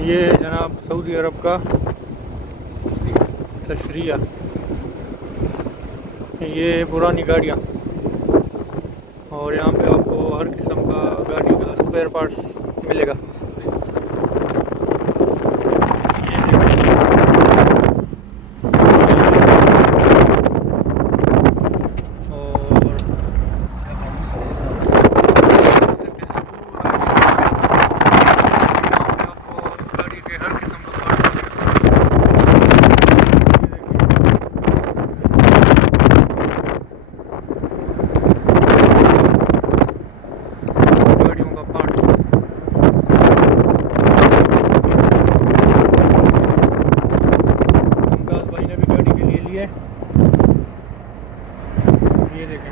ये जनाब सऊदी अरब का तशरिया, ये पुरानी गाड़ियाँ, और यहाँ पे आपको हर किस्म का गाड़ी का स्पेयर पार्ट्स मिलेगा। ये देखें